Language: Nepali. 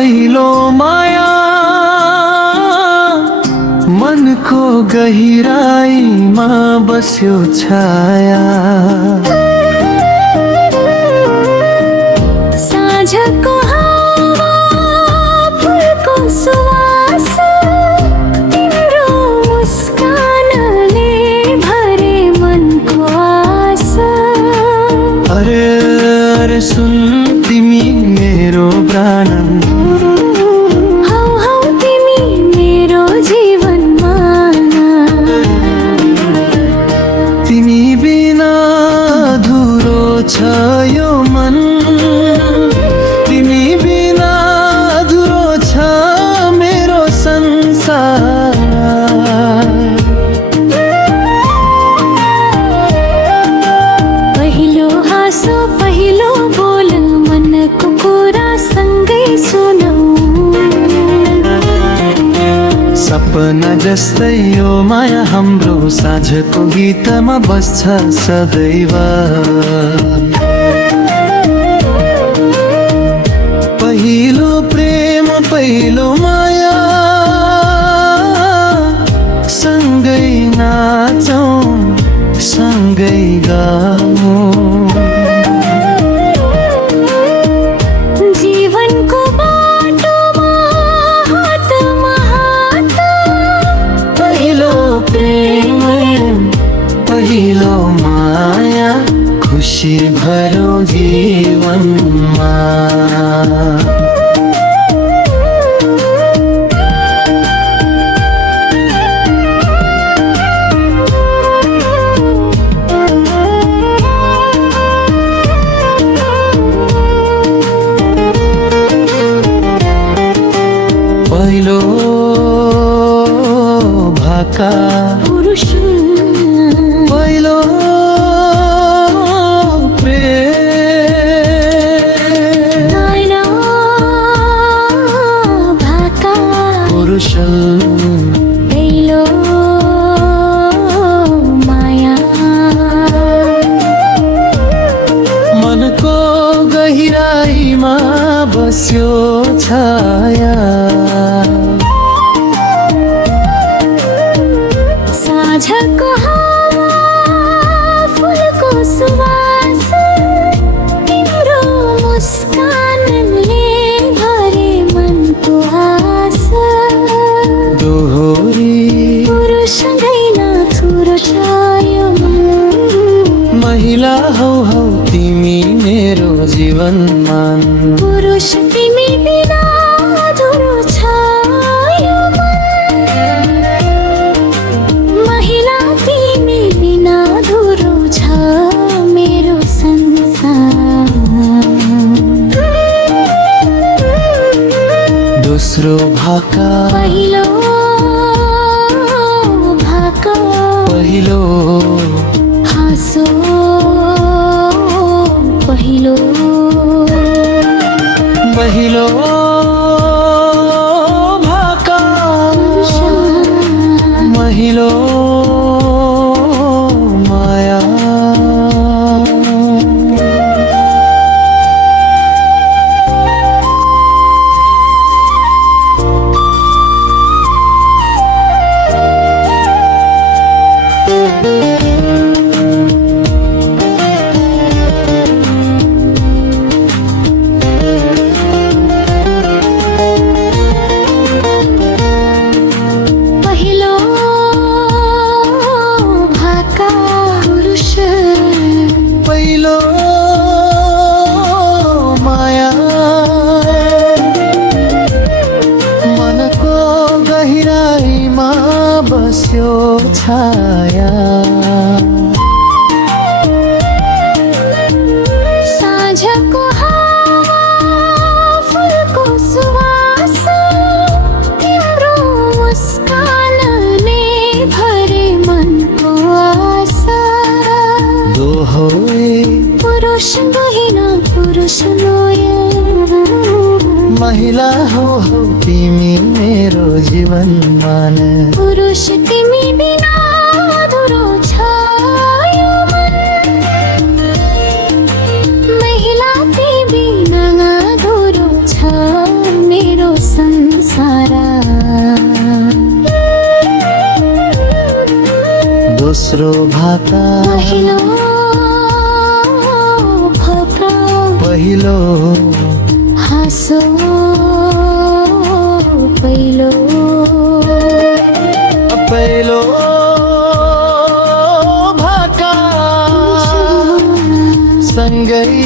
पहिलो माया मनको गहिराईमा बस्यो छाया। साँझको हावा फुलको सुवास तिम्रो मुस्कानले भरे मनको आशा। अरे अरे सुन तिमी मेरो प्राणन, हौ हौ तिमी मेरो जीवन माना। तिमी बिना अधुरो छ यो मन, तिमी बिना अधुरो छ मेरो संसार। पहिलो हाँसो पहिलो बोल मनको कुरा सँगै सुनौ। सपना जस्तै यो माया हाम्रो साँझको गीतमा बस्छ सदैव। पहिलो प्रेम पहिलो माया सँगै नाचौँ सँगै गाऊँ। जीवनको बाटोमा हातमा हात पहिलो प्रेम पहिलो माया खुसी भरो जीवनमा। पहिलो भाका पुरुष पहिलो नैन भाका पुरुष पहिलो माया। मनको गहिराईमा बस्यो छाया। साँझको हावा फुलको सुवास तिम्रो मुस्कानले भरे मनको आशा। दोहोरी पुरुषसँगै नथुरो छ यो मन। महिला हौ हौ तिमी मेरो जीवनमा। पुरुष तिमी बिना अधुरो छ यो मन। महिला तिमी बिना अधुरो छ मेरो संसार। दोस्रो भाका पहिलो भाका पहिलो हाँसो पहिलो पहिलो भाका पहिलो माया। पहिलो भाका पुरुष पहिलो माया। मनको गहिराईमा बस्यो छाया। साँझको हावा फुलको सुवास तिम्रो मुस्कानले भरे मनको आशा। दोहोरी पुरुष होइन पुरुष लोया। महिला हौ हौ तिमी मेरो जीवनमा। पुरुष तिमी बिना अधुरो छ यो मन। महिला तिमी बिना अधुरो छ मेरो दोस्रो भाका पहिलो भाका पहिलो हाँसो पहिलो पहिलो भाका सँगै